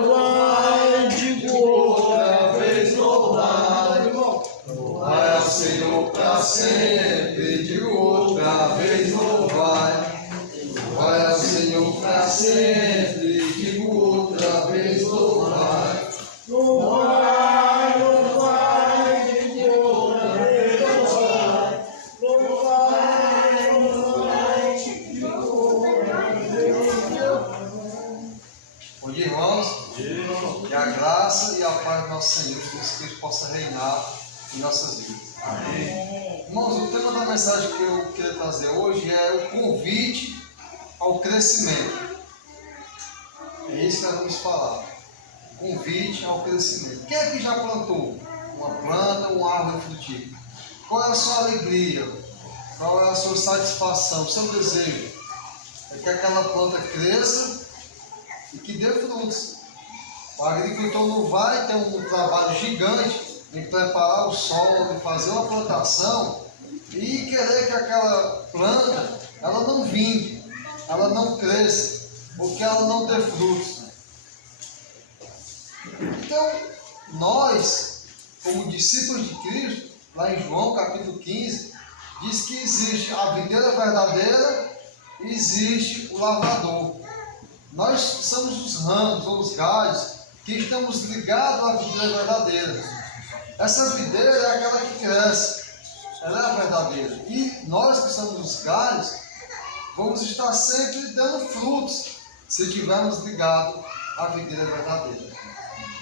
louvai, digo outra vez, louvai, louvai ao Senhor para sempre, digo outra vez, louvai, louvai ao Senhor para sempre, digo outra vez, louvai, louvai, louvai, digo outra vez, louvai, louvai, louvai, digo outra vez, louvai. Bom dia, irmãos. Que a graça e a paz do nosso Senhor Jesus Cristo possa reinar em nossas vidas. Amém. Irmãos, o tema da mensagem que eu quero trazer hoje é o convite ao crescimento. É isso que nós vamos falar. Convite ao crescimento. Quem é que já plantou uma planta ou uma árvore frutífera? Qual é a sua alegria? Qual é a sua satisfação, o seu desejo? É que aquela planta cresça e que dê frutos. O agricultor não vai ter um trabalho gigante em preparar o solo, de fazer uma plantação e querer que aquela planta ela não vingue, ela não cresça, ou que ela não dê frutos. Então, nós, como discípulos de Cristo, lá em João capítulo 15, diz que existe a videira verdadeira e existe o lavrador. Nós somos os ramos ou os galhos que estamos ligados à videira verdadeira. Essa videira é aquela que cresce, ela é a verdadeira. E nós que somos os galhos, vamos estar sempre dando frutos se estivermos ligados à videira verdadeira.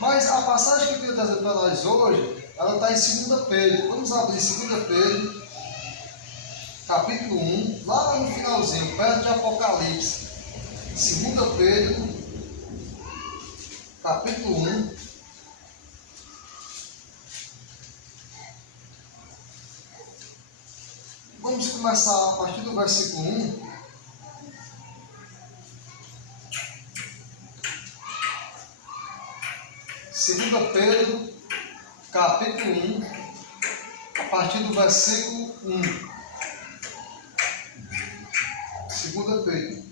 Mas a passagem que eu queria trazer para nós hoje, ela está em 2 Pedro. Vamos abrir 2 Pedro, capítulo 1, lá no finalzinho, perto de Apocalipse. 2 Pedro, capítulo 1. Vamos começar a partir do versículo 1. Segunda Pedro, capítulo 1, a partir do versículo 1. 2 Pedro.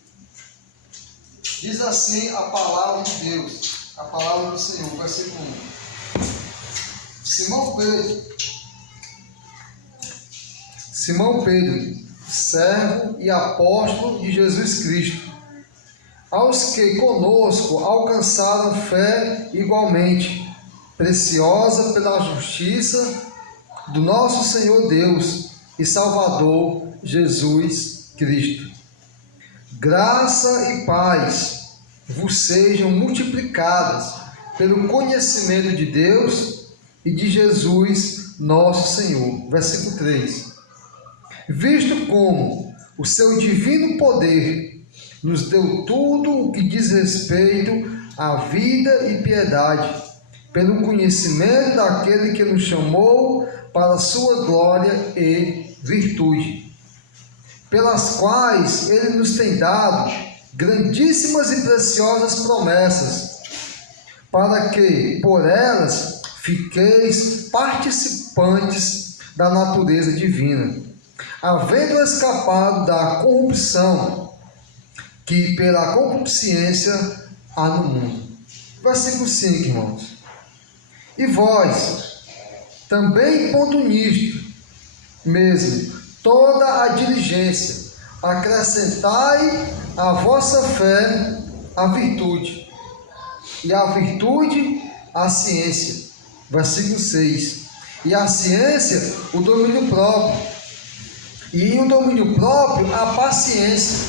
Diz assim a palavra de Deus, a palavra do Senhor, versículo 1. Simão Pedro, servo e apóstolo de Jesus Cristo, aos que conosco alcançaram fé igualmente preciosa pela justiça do nosso Senhor Deus e Salvador Jesus Cristo. Graça e paz vos sejam multiplicadas pelo conhecimento de Deus e de Jesus nosso Senhor. Versículo 3. Visto como o seu divino poder nos deu tudo o que diz respeito à vida e piedade, pelo conhecimento daquele que nos chamou para a sua glória e virtude, pelas quais ele nos tem dado grandíssimas e preciosas promessas, para que por elas fiqueis participantes da natureza divina, havendo escapado da corrupção que pela concupiscência há no mundo. Versículo 5, irmãos. E vós, também pondo nisto mesmo toda a diligência, acrescentai à vossa fé a virtude, e a virtude a ciência. Versículo 6. E a ciência o domínio próprio, e o domínio próprio a paciência,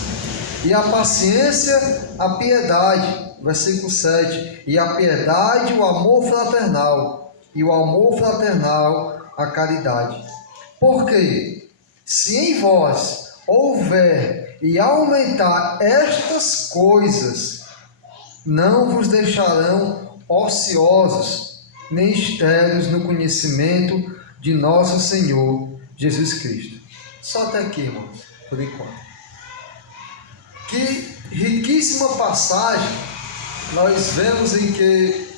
e a paciência a piedade. Versículo 7. E a piedade o amor fraternal, e o amor fraternal a caridade. Porque se em vós houver e aumentar estas coisas, não vos deixarão ociosos, nem estéreis no conhecimento de nosso Senhor Jesus Cristo. Só até aqui, irmãos, por enquanto. Que riquíssima passagem nós vemos em que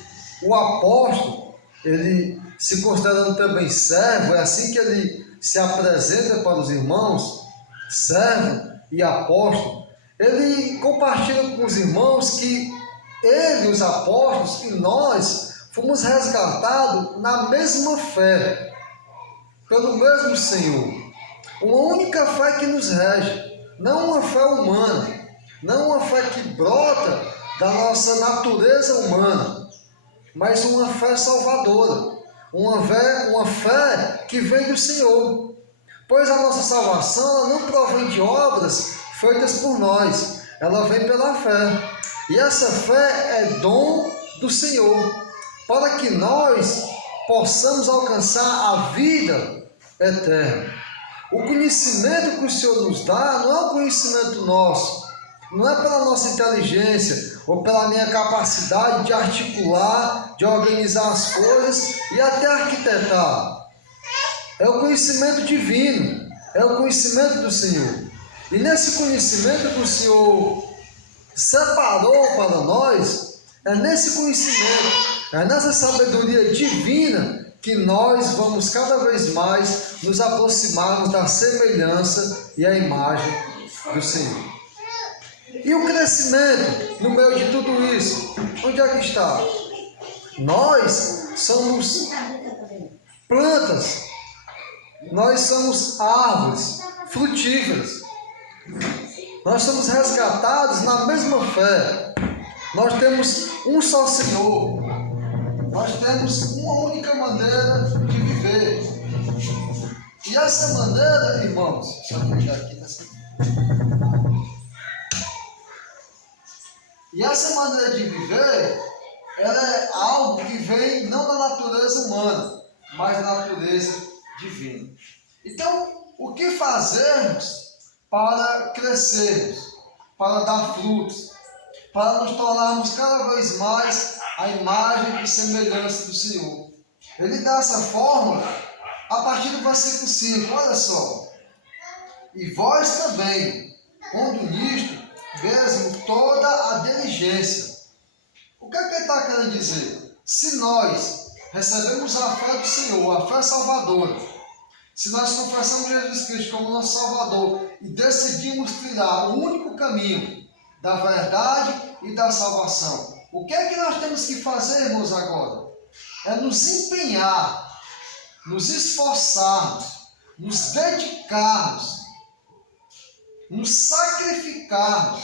o apóstolo, ele se considerando também servo, é assim que ele se apresenta para os irmãos, servo e apóstolo. Ele compartilha com os irmãos que ele, os apóstolos e nós fomos resgatados na mesma fé, pelo mesmo Senhor. Uma única fé que nos rege, não uma fé humana, não uma fé que brota da nossa natureza humana, mas uma fé salvadora, uma fé que vem do Senhor. Pois a nossa salvação ela não provém de obras feitas por nós, ela vem pela fé. E essa fé é dom do Senhor, para que nós possamos alcançar a vida eterna. O conhecimento que o Senhor nos dá não é um conhecimento nosso, não é pela nossa inteligência ou pela minha capacidade de articular, de organizar as coisas e até arquitetar. É o conhecimento divino, é o conhecimento do Senhor. E nesse conhecimento que o Senhor separou para nós, é nesse conhecimento, é nessa sabedoria divina que nós vamos cada vez mais nos aproximarmos da semelhança e a imagem do Senhor. E o crescimento no meio de tudo isso, onde é que está? Nós somos plantas, nós somos árvores frutíferas, nós somos resgatados na mesma fé, nós temos um só Senhor, nós temos uma única maneira de viver. E essa maneira, irmãos, deixa eu pegar aqui nessa. E essa maneira de viver, ela é algo que vem não da natureza humana, mas da natureza divina. Então, o que fazermos para crescermos, para dar frutos, para nos tornarmos cada vez mais a imagem e semelhança do Senhor? Ele dá essa fórmula a partir do versículo 5, olha só. E vós também, pondo nisto mesmo toda a diligência. O que é que ele está querendo dizer? Se nós recebemos a fé do Senhor, a fé salvadora, se nós confessamos Jesus Cristo como nosso Salvador e decidimos trilhar o único caminho da verdade e da salvação, o que é que nós temos que fazer, irmãos, agora? É nos empenhar, nos esforçarmos, nos dedicarmos, nos sacrificarmos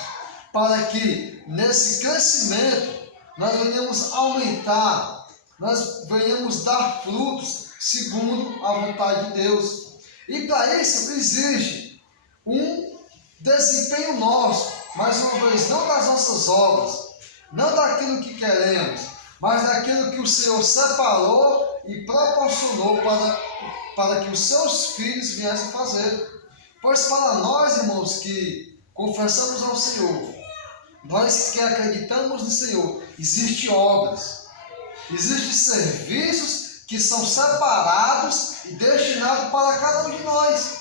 para que nesse crescimento nós venhamos aumentar, nós venhamos dar frutos segundo a vontade de Deus. E para isso exige um desempenho nosso, mais uma vez, não das nossas obras, não daquilo que queremos, mas daquilo que o Senhor separou e proporcionou para que os seus filhos viessem fazer. Pois para nós, irmãos, que confessamos ao Senhor, nós que acreditamos no Senhor, existem obras, existem serviços que são separados e destinados para cada um de nós.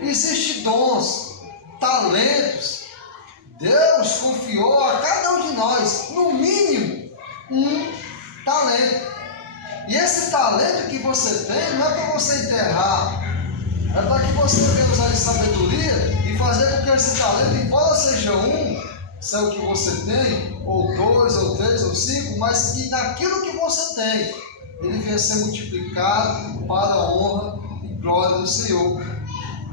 Existem dons, talentos. Deus confiou a cada um de nós, no mínimo, um talento. E esse talento que você tem não é para você enterrar, é para que você venha usar de sabedoria e fazer com que esse talento, embora seja se é o que você tem, ou 2, ou 3, ou 5, mas que naquilo que você tem, ele venha ser multiplicado para a honra e glória do Senhor.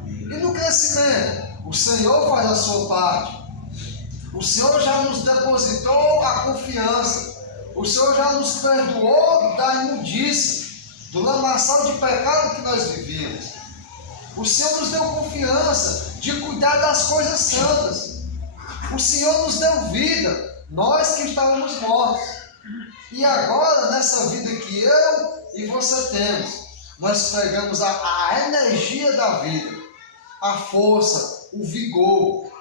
E no crescimento, o Senhor faz a sua parte. O Senhor já nos depositou a confiança. O Senhor já nos perdoou da imundícia, do lamaçal de pecado que nós vivíamos. O Senhor nos deu confiança de cuidar das coisas santas. O Senhor nos deu vida, nós que estávamos mortos. E agora, nessa vida que eu e você temos, nós pegamos a energia da vida, a força, o vigor,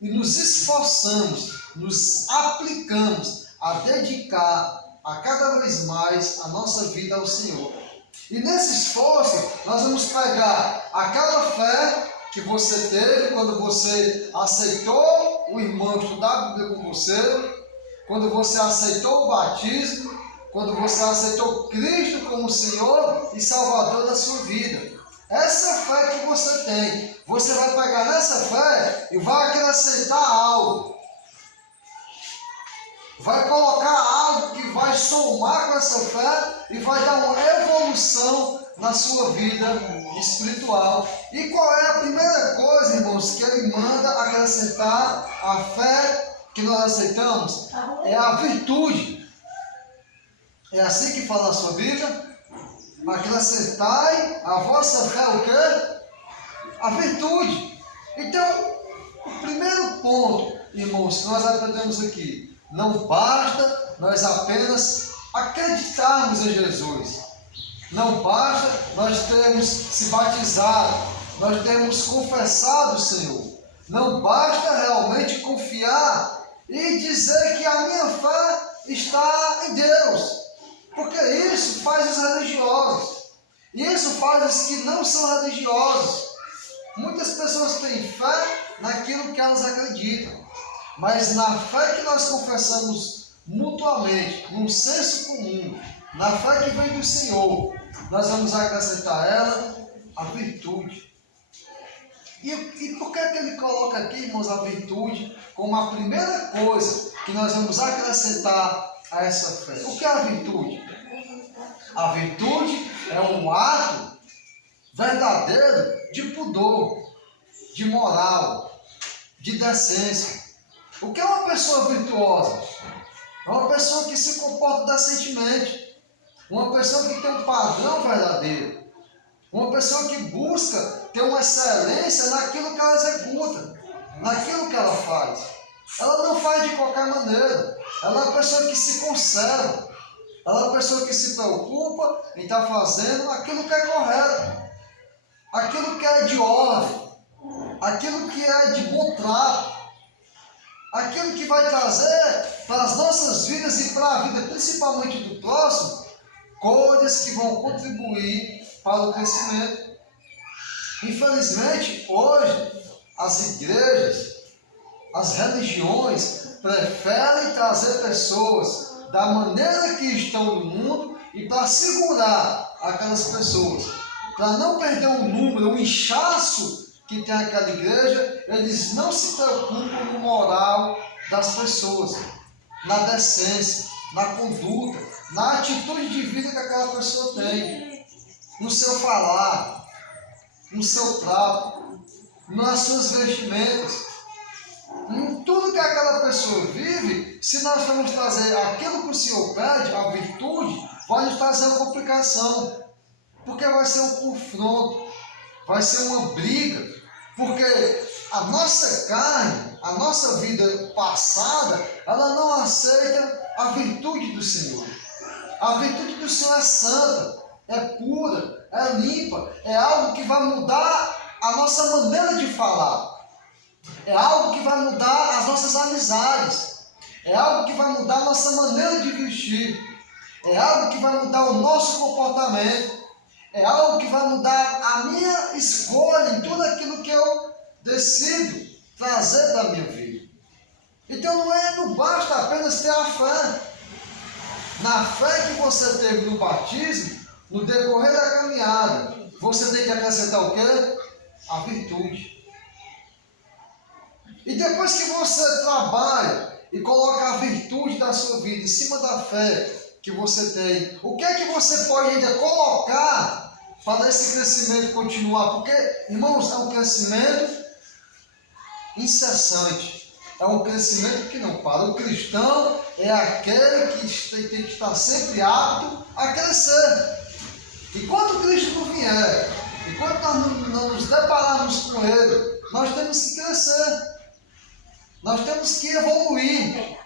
e nos esforçamos, nos aplicamos a dedicar a cada vez mais a nossa vida ao Senhor. E nesse esforço, nós vamos pegar aquela fé que você teve quando você aceitou o irmão estudar a Bíblia com você, quando você aceitou o batismo, quando você aceitou Cristo como Senhor e Salvador da sua vida. Essa fé que você tem, você vai pegar nessa fé e vai acrescentar algo. vai colocar algo que vai somar com essa fé e vai dar uma evolução na sua vida espiritual. E qual é a primeira coisa, irmãos, que ele manda acrescentar à fé que nós aceitamos? É a virtude. É assim que fala a sua Bíblia? Acrescentai a vossa fé o quê? A virtude. Então, o primeiro ponto, irmãos, que nós aprendemos aqui, não basta nós apenas acreditarmos em Jesus. Não basta nós termos se batizado, nós termos confessado o Senhor. Não basta realmente confiar e dizer que a minha fé está em Deus. Porque isso faz os religiosos. Isso faz os que não são religiosos. Muitas pessoas têm fé naquilo que elas acreditam. Mas na fé que nós confessamos mutuamente, num senso comum, na fé que vem do Senhor, nós vamos acrescentar a ela a virtude. E por que ele coloca aqui, irmãos, a virtude como a primeira coisa que nós vamos acrescentar a essa fé? O que é a virtude? A virtude é um ato verdadeiro de pudor, de moral, de decência. O que é uma pessoa virtuosa? É uma pessoa que se comporta decentemente, uma pessoa que tem um padrão verdadeiro, uma pessoa que busca ter uma excelência naquilo que ela executa, naquilo que ela faz. Ela não faz de qualquer maneira, ela é uma pessoa que se conserva, ela é uma pessoa que se preocupa em estar fazendo aquilo que é correto, aquilo que é de ordem, aquilo que é de bom trato, aquilo que vai trazer para as nossas vidas e para a vida, principalmente do próximo, coisas que vão contribuir para o crescimento. Infelizmente, hoje, as igrejas, as religiões preferem trazer pessoas da maneira que estão no mundo e para segurar aquelas pessoas, para não perder o número, o inchaço que tem aquela igreja. Eles não se preocupam no moral das pessoas, na decência, na conduta, na atitude de vida que aquela pessoa tem, no seu falar, no seu trato, nas suas vestimentas, em tudo que aquela pessoa vive. Se nós formos trazer aquilo que o Senhor pede, a virtude, vai nos trazer uma complicação, porque vai ser um confronto, vai ser uma briga, porque a nossa carne, a nossa vida passada, ela não aceita a virtude do Senhor. A virtude do Senhor é santa, é pura, é limpa, é algo que vai mudar a nossa maneira de falar, é algo que vai mudar as nossas amizades, é algo que vai mudar a nossa maneira de vestir, é algo que vai mudar o nosso comportamento, é algo que vai mudar a minha escolha em tudo aquilo que eu decido trazer para a minha vida. Então não basta apenas ter a fé. Na fé que você teve no batismo, no decorrer da caminhada, você tem que acrescentar o quê? A virtude. E depois que você trabalha e coloca a virtude da sua vida em cima da fé que você tem, o que é que você pode ainda colocar para esse crescimento continuar? Porque, irmãos, é um crescimento incessante. É um crescimento que não para. O cristão é aquele que tem que estar sempre apto a crescer. Enquanto Cristo não vier, enquanto nós não nos depararmos com Ele, nós temos que crescer. Nós temos que evoluir.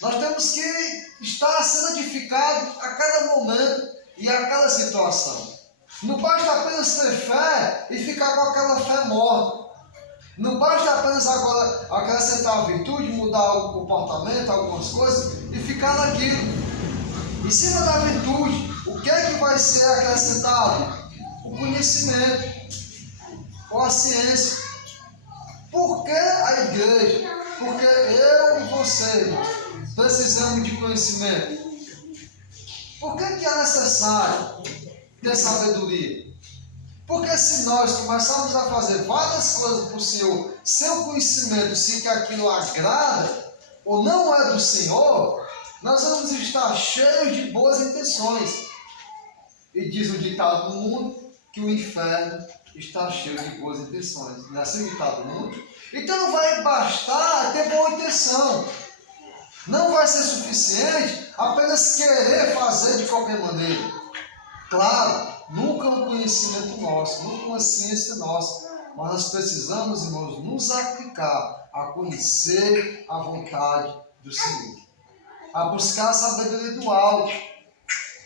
Nós temos que estar sendo edificados a cada momento e a cada situação. Não basta apenas ter fé e ficar com aquela fé morta. Não basta apenas agora acrescentar a virtude, mudar o comportamento, algumas coisas e ficar naquilo. Em cima da virtude, o que é que vai ser acrescentado? O conhecimento, ou a ciência. Por que a igreja? Porque eu e você precisamos de conhecimento. Por que é necessário ter sabedoria? Porque se nós começarmos a fazer várias coisas para o Senhor sem o conhecimento, se que aquilo agrada ou não é do Senhor, nós vamos estar cheios de boas intenções. E diz o ditado do mundo que o inferno está cheio de boas intenções. Não é assim o ditado do mundo? Então não vai bastar ter boa intenção. Não vai ser suficiente apenas querer fazer de qualquer maneira. Claro, nunca um conhecimento nosso, nunca uma ciência nossa, mas nós precisamos, irmãos, nos aplicar a conhecer a vontade do Senhor, a buscar a sabedoria do alto.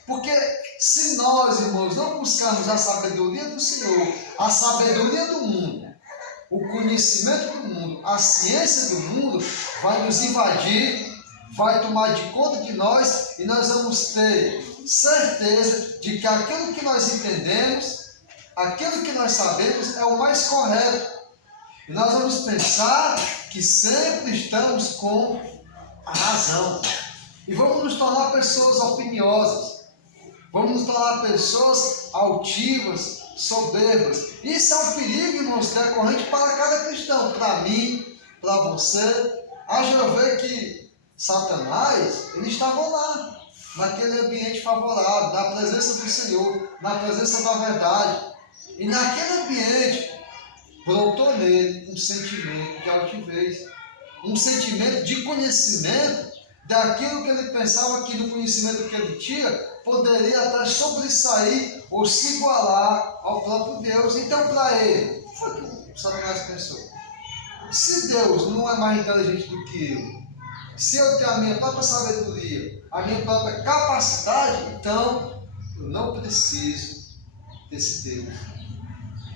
Porque se nós, irmãos, não buscarmos a sabedoria do Senhor, a sabedoria do mundo, o conhecimento do mundo, a ciência do mundo, vai nos invadir, vai tomar de conta de nós e nós vamos ter certeza de que aquilo que nós entendemos, aquilo que nós sabemos é o mais correto. E nós vamos pensar que sempre estamos com a razão. E vamos nos tornar pessoas opiniosas. Vamos nos tornar pessoas altivas, soberbas. Isso é um perigo, irmãos, decorrente para cada cristão. Para mim, para você. Haja ver que Satanás, ele estava lá, naquele ambiente favorável, na presença do Senhor, na presença da verdade. E naquele ambiente, brotou nele um sentimento de altivez, um sentimento de conhecimento daquilo que ele pensava que no conhecimento que ele tinha, poderia até sobressair ou se igualar ao próprio Deus. Então, para ele, foi o que o Satanás pensou. Se Deus não é mais inteligente do que eu, se eu tenho a minha própria sabedoria, a minha própria capacidade, então eu não preciso desse Deus.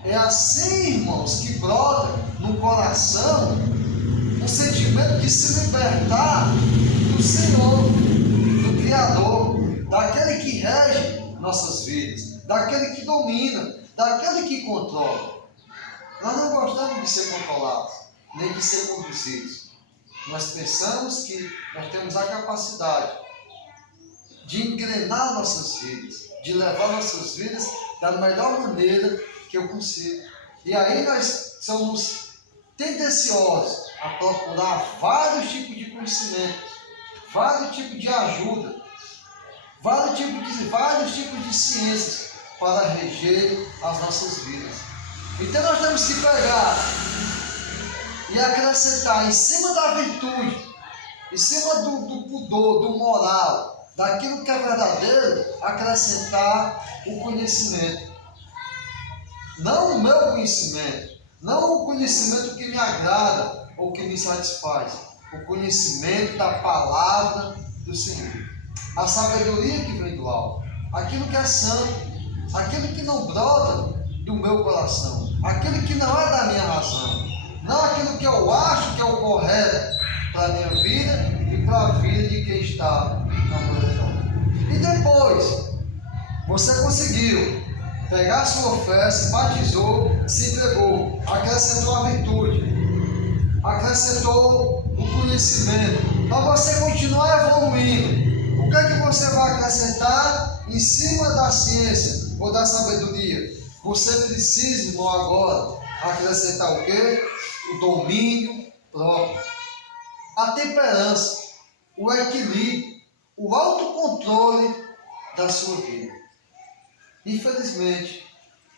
É assim, irmãos, que brota no coração um sentimento de se libertar do Senhor, do Criador, daquele que rege nossas vidas, daquele que domina, daquele que controla. Nós não gostamos de ser controlados, nem de ser conduzidos. Nós pensamos que nós temos a capacidade de engrenar nossas vidas, de levar nossas vidas da melhor maneira que eu consigo. E aí nós somos tendenciosos a procurar vários tipos de conhecimento, vários tipos de ajuda, vários tipos de ciências para reger as nossas vidas. Então nós temos que pegar e acrescentar em cima da virtude, em cima do pudor, do moral, daquilo que é verdadeiro, acrescentar o conhecimento. Não o meu conhecimento, não o conhecimento que me agrada ou que me satisfaz, o conhecimento da palavra do Senhor. A sabedoria que vem do alto, aquilo que é santo, aquilo que não brota do meu coração, aquilo que não é da minha razão, não aquilo que eu acho que é o correto para a minha vida e para a vida de quem está na multidão. E depois, você conseguiu pegar a sua fé, se batizou, se entregou, acrescentou a virtude, acrescentou o conhecimento, para você continuar evoluindo. O que é que você vai acrescentar em cima da ciência ou da sabedoria? Você precisa, irmão, agora acrescentar o quê? O domínio próprio, a temperança, o equilíbrio, o autocontrole da sua vida. Infelizmente,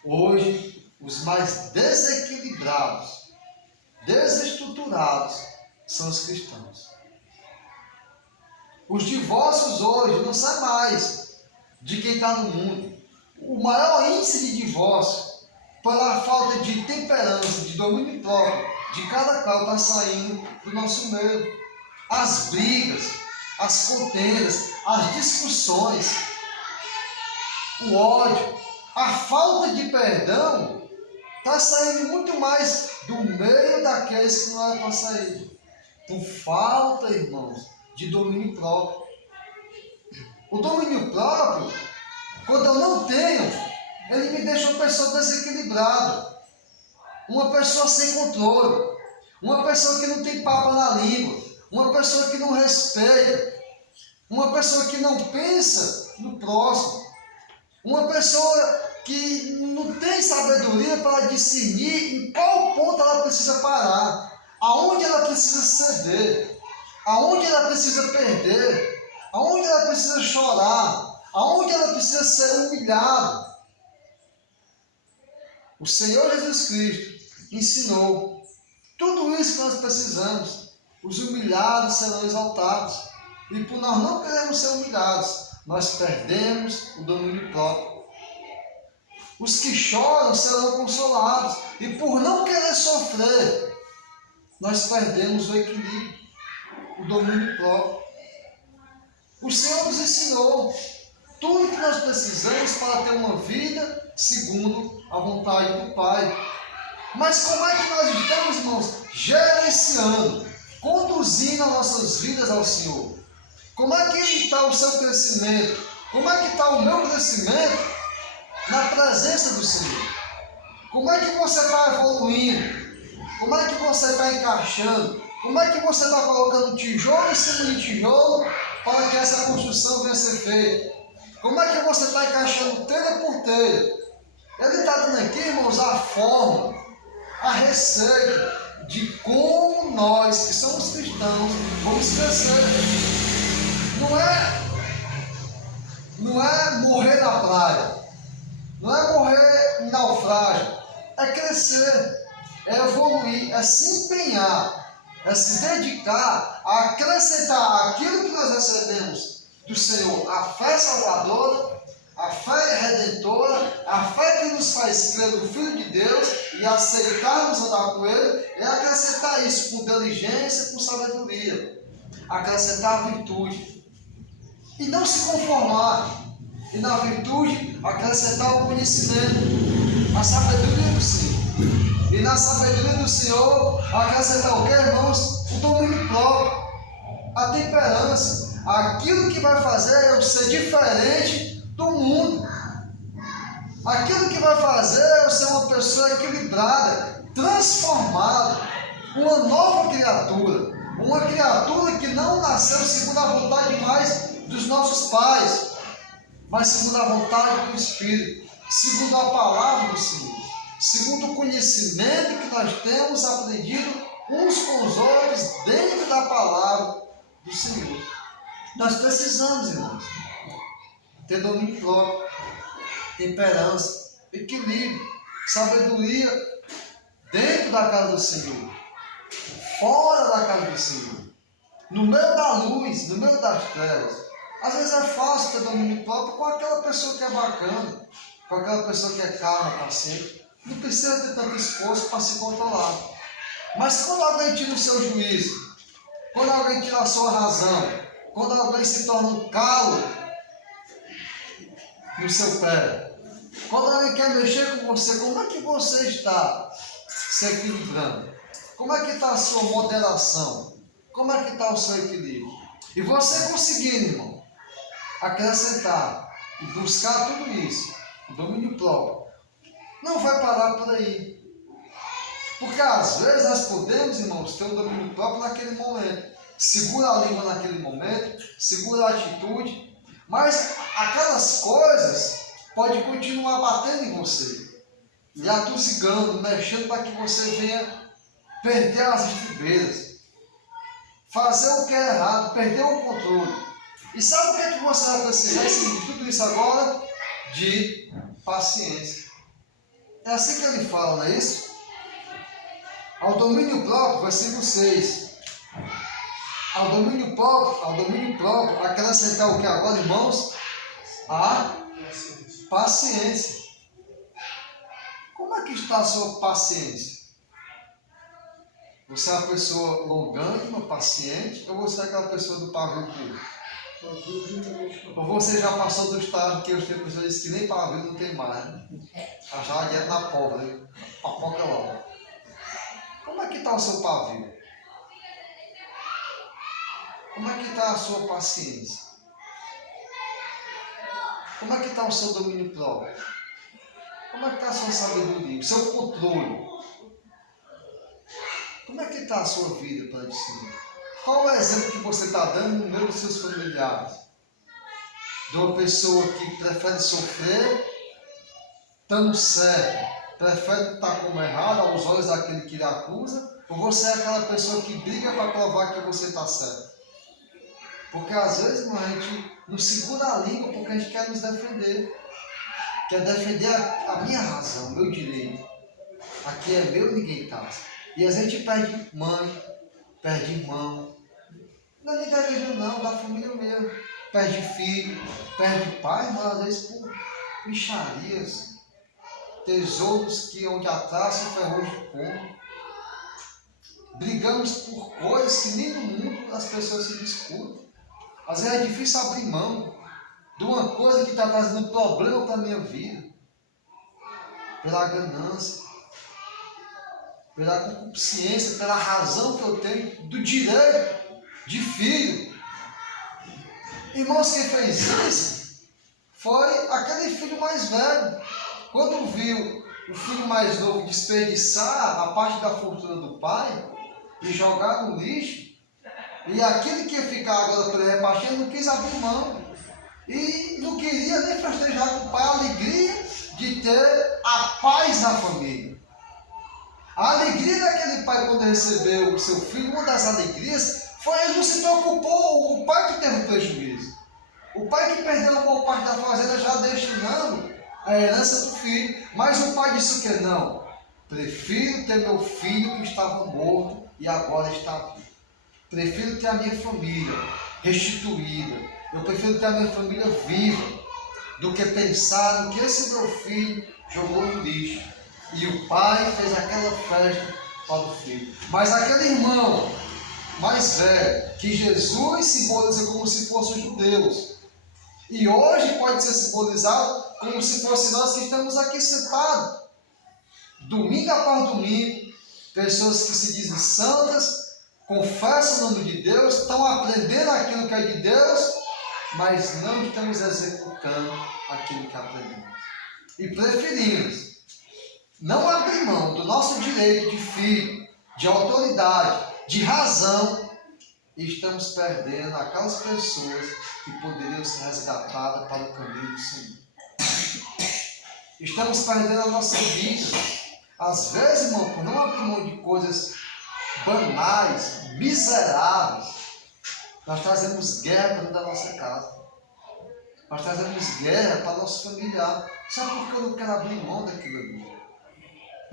hoje, os mais desequilibrados, desestruturados, são os cristãos. Os divórcios hoje não saem mais de quem está no mundo. O maior índice de divórcio, pela falta de temperança, de domínio próprio, de cada qual está saindo do nosso meio. As brigas, as contendas, as discussões, o ódio, a falta de perdão está saindo muito mais do meio daqueles que não eram para sair. Por falta, irmãos, de domínio próprio. O domínio próprio, quando eu não tenho, ele me deixa uma pessoa desequilibrada, uma pessoa sem controle, uma pessoa que não tem papo na língua, uma pessoa que não respeita, uma pessoa que não pensa no próximo, uma pessoa que não tem sabedoria para discernir em qual ponto ela precisa parar, aonde ela precisa ceder, aonde ela precisa perder, aonde ela precisa chorar, aonde ela precisa ser humilhada. O Senhor Jesus Cristo ensinou tudo isso que nós precisamos. Os humilhados serão exaltados. E por nós não queremos ser humilhados, nós perdemos o domínio próprio. Os que choram serão consolados. E por não querer sofrer, nós perdemos o equilíbrio, o domínio próprio. O Senhor nos ensinou tudo que nós precisamos para ter uma vida segundo a vontade do Pai. Mas como é que nós estamos, irmãos, gerenciando, conduzindo as nossas vidas ao Senhor? Como é que está o seu crescimento? Como é que está o meu crescimento na presença do Senhor? Como é que você está evoluindo? Como é que você está encaixando? Como é que você está colocando tijolo em cima de tijolo para que essa construção venha a ser feita? Como é que você está encaixando telha por telha? Ele está dando aqui, irmãos, a forma, a receita de como nós, que somos cristãos, vamos crescer. Não é morrer na praia, não é morrer em naufrágio, é crescer, é evoluir, é se empenhar, é se dedicar a acrescentar aquilo que nós recebemos do Senhor, a fé salvadora, a fé redentora, a fé que nos faz crer no Filho de Deus e aceitarmos andar com Ele, é acrescentar isso com inteligência, com sabedoria, acrescentar a virtude. E não se conformar. E na virtude, acrescentar o conhecimento, a sabedoria do Senhor. E na sabedoria do Senhor, acrescentar o que, irmãos? O domínio próprio, a temperança. Aquilo que vai fazer eu ser diferente do mundo. Aquilo que vai fazer eu ser uma pessoa equilibrada, transformada, uma nova criatura. Uma criatura que não nasceu segundo a vontade mais dos nossos pais, mas segundo a vontade do Espírito, segundo a palavra do Senhor, segundo o conhecimento que nós temos aprendido uns com os outros dentro da palavra do Senhor. Nós precisamos, irmãos, ter domínio próprio, temperança, equilíbrio, sabedoria dentro da casa do Senhor, fora da casa do Senhor, no meio da luz, no meio das trevas. Às vezes é fácil ter domínio próprio com aquela pessoa que é bacana, com aquela pessoa que é calma, paciente. Não precisa ter tanto esforço para se controlar. Mas quando alguém tira o seu juízo, quando alguém tira a sua razão, quando alguém se torna um calo no seu pé, quando alguém quer mexer com você, como é que você está se equilibrando? Como é que está a sua moderação? Como é que está o seu equilíbrio? E você conseguindo, irmão, acrescentar e buscar tudo isso, o domínio próprio, não vai parar por aí. Porque às vezes nós podemos, irmãos, ter um domínio próprio naquele momento. Segura a língua naquele momento, segura a atitude, mas aquelas coisas podem continuar batendo em você, lhe atosigando, mexendo para que você venha perder as estribeiras, fazer o que é errado, perder o controle. E sabe o que é que você vai precisar de tudo isso agora? De paciência. É assim que ele fala, não é isso? Ao domínio próprio, versículo 6. Ao domínio próprio, acrescentar o que agora, irmãos? A paciência. Como é que está a sua paciência? Você é uma pessoa longânima, paciente, ou você é aquela pessoa do pavio curto? Ou você já passou do estado que os tempos dizem que nem pavio não tem mais, né? Achava direto na pólvora, né? Papoca logo. Como é que está o seu pavio? Como é que está a sua paciência? Como é que está o seu domínio próprio? Como é que está a sua sabedoria, o seu controle? Como é que está a sua vida para o Senhor? Qual é o exemplo que você está dando no meio dos seus familiares? De uma pessoa que prefere sofrer, estando certo, prefere estar como errado aos olhos daquele que lhe acusa, ou você é aquela pessoa que briga para provar que você está certo? Porque às vezes, irmão, a gente não segura a língua porque a gente quer nos defender. Quer defender a minha razão, o meu direito. Aqui é meu, ninguém tá. E às vezes a gente perde mãe, perde irmão. Não é nem da igreja não, da família mesmo. Perde filho, perde pai, mas às vezes por mixarias. Tesouros que onde atrás se ferrou de pombo. Brigamos por coisas que nem no mundo as pessoas se discutem. Às vezes é difícil abrir mão de uma coisa que está trazendo problema para a minha vida. Pela ganância, pela concupiscência, pela razão que eu tenho do direito de filho. Irmãos, quem fez isso foi aquele filho mais velho. Quando viu o filho mais novo desperdiçar a parte da fortuna do pai e jogar no lixo, e aquele que ia ficar agora para ele repartir não quis abrir mão. E não queria nem festejar com o pai a alegria de ter a paz na família. A alegria daquele pai quando recebeu o seu filho, uma das alegrias, foi ele não se preocupou, o pai que teve o prejuízo. O pai que perdeu uma boa parte da fazenda já destinando a herança do filho. Mas o pai disse o que? Não, prefiro ter meu filho que estava morto e agora está vivo. Prefiro ter a minha família restituída. Eu prefiro ter a minha família viva do que pensar no que esse meu filho jogou no lixo. E o pai fez aquela festa para o filho. Mas aquele irmão mais velho, que Jesus simboliza como se fossem os judeus, e hoje pode ser simbolizado como se fosse nós que estamos aqui sentados, domingo após domingo, pessoas que se dizem santas, confessam o nome de Deus, estão aprendendo aquilo que é de Deus, mas não estamos executando aquilo que aprendemos. E preferimos não abrir mão do nosso direito de filho, de autoridade, de razão, e estamos perdendo aquelas pessoas que poderiam ser resgatadas para o caminho do Senhor. Estamos perdendo a nossa vida. Às vezes, irmão, por não abrir mão de coisas banais, miseráveis, nós trazemos guerra para dentro da nossa casa. Nós trazemos guerra para nosso familiar. Só porque eu não quero abrir mão daquilo ali.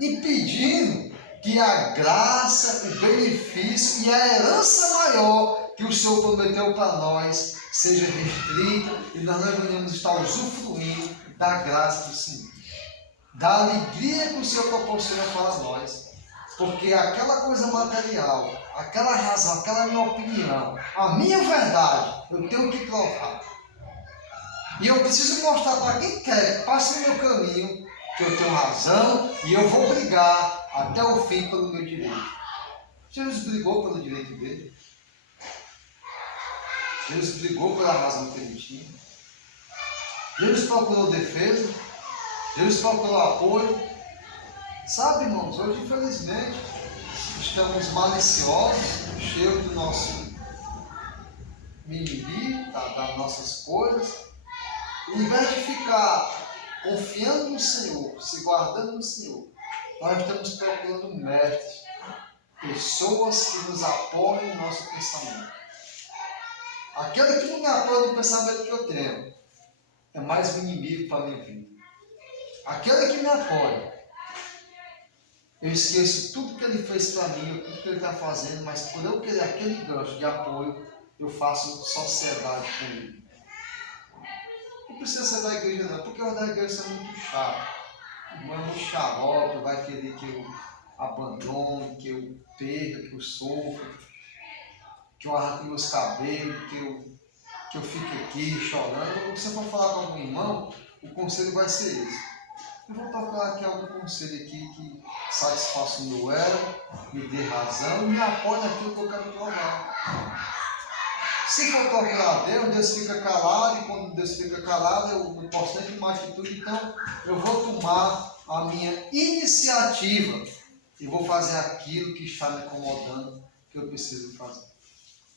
Impedindo que a graça, o benefício e a herança maior que o Senhor prometeu para nós seja restrita e nós não venhamos estar usufruindo da graça do Senhor. Da alegria que o Senhor proporciona para nós. Porque aquela coisa material, aquela razão, aquela minha opinião, a minha verdade, eu tenho que provar. E eu preciso mostrar para quem quer que passe no meu caminho que eu tenho razão e eu vou brigar até o fim pelo meu direito. Jesus brigou pelo direito dele. Jesus brigou pela razão que ele tinha. Jesus procurou defesa. Jesus procurou apoio. Sabe, irmãos, hoje infelizmente estamos maliciosos, cheios do nosso mimimi, das nossas coisas. E, em vez de ficar confiando no Senhor, se guardando no Senhor, nós estamos procurando mestres, pessoas que nos apoiem no nosso pensamento. Aquele que não me apoia no pensamento que eu tenho é mais um inimigo para a minha vida. Aquele que me apoia, eu esqueço tudo que ele fez para mim, tudo que ele está fazendo, mas por eu querer aquele gancho de apoio, eu faço sociedade com ele. Não precisa ser da igreja não, porque os da igreja são muito chatos. O irmão é muito xarope, vai querer que eu abandone, que eu perca, que eu sofra, que eu arranque meus cabelos, que eu fique aqui chorando. Se eu for falar com algum irmão, o conselho vai ser esse. Eu vou procurar aqui algum conselho aqui que satisfaça o meu ego, me dê razão e me apoie naquilo que eu quero provar. Se for procurar a Deus, Deus fica calado, e quando Deus fica calado, eu não posso nem tomar atitude, então eu vou tomar a minha iniciativa e vou fazer aquilo que está me incomodando, que eu preciso fazer.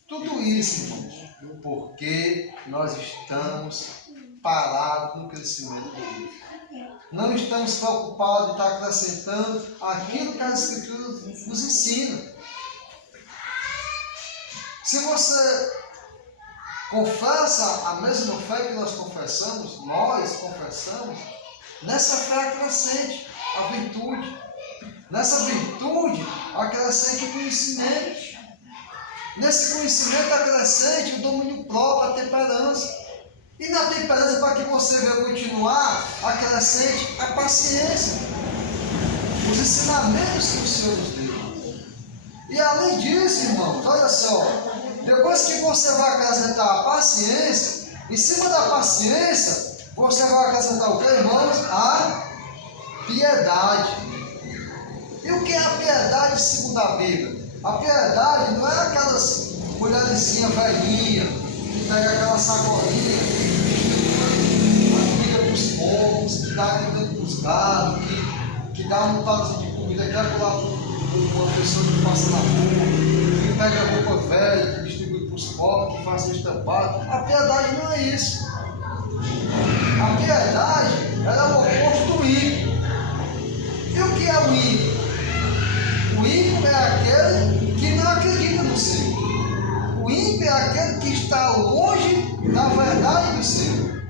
Tudo isso, irmãos, porque nós estamos parados no crescimento de Deus. Não estamos preocupados em estar acrescentando aquilo que as Escrituras nos ensinam. Se você confessa a mesma fé que nós confessamos, nessa fé acrescente a virtude. Nessa virtude acrescente o conhecimento. Nesse conhecimento acrescente o domínio próprio, a temperança. E na temperança, para que você venha continuar, acrescente a paciência. Os ensinamentos que o Senhor nos deu. E além disso, irmãos, olha só, depois que você vai acrescentar a paciência, em cima da paciência, você vai acrescentar o que, irmãos? A piedade. E o que é a piedade segundo a Bíblia? A piedade não é aquelas mulherzinhas velhinhas que pega aquela sacolinha, que dá comida para os pombos, que dá comida para os gados, que dá um montado de comida, que é para uma pessoa que passa na rua, que pega roupa velha, que distribui para os pobres, que faz o estampado. A piedade não é isso. A piedade ela é o oposto do ímpio. E o que é o ímpio? O ímpio é aquele que não acredita no Senhor. O ímpio é aquele que está longe da verdade do Senhor.